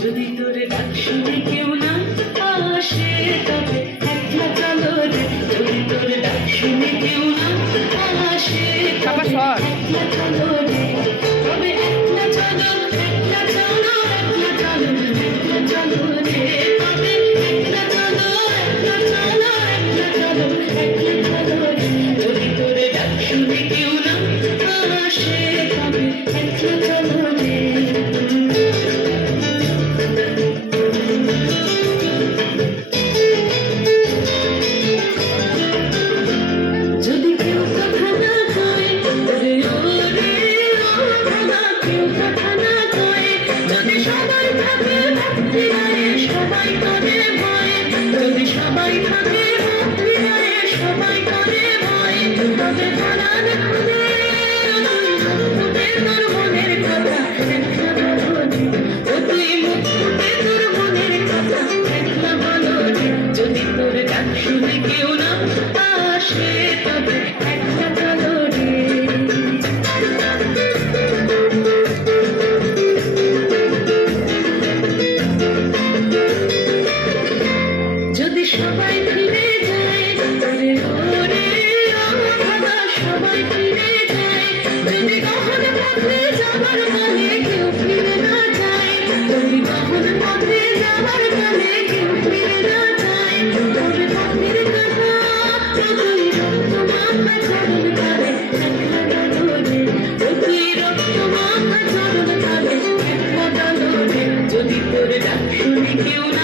যদি তোর ডাক শুনে কেউ না আসে তবে একলা চলো রে। যদি তোর ডাক শুনে কেউ না আসে তবে একলা চলো রে। তবে একলা চলো, একলা চলো, একলা চলো, একলা চলো রে। তবে একলা চলো, একলা চলো, একলা চলো, একলা চলো রে। যদি তোর ডাক শুনে কেউ না আসে তবে একলা চলো রে। যদি কেউ কথা না কয় ওরে ওরে ও বাবা, কেউ কথা না কয়, যদি সবাই থাকে ভক্তি গায়ে সবাই করে ভয়, যদি সবাই থাকে ভক্তি গায়ে সবাই করে ভয়, তবে বলার খুলে মুখে তোর মনের কথা একলা বলো রে। ও তুই মুখে তোর মনের কথা একলা বলো রে। যদি তোর ডাক শুনে কেউ না আসে তবে একলা চলো রে। যদি সবাই ফিরে যায় ওরে ওরে ও বাবা, সবাই ফিরে যায়, যদি গহন পথে যাবার কালে কেউ ফিরে না যায়, যদি গহন পথে যাবার কালে কেউ ফিরে না যায়, তবে পথের কথা তুই রক্ত মাখা চরণ কালে একলা চলো রে। ও তুই রক্ত মাখা চরণ কালে একলা চলো রে। যদি তোর ডাক শুনে কেউ না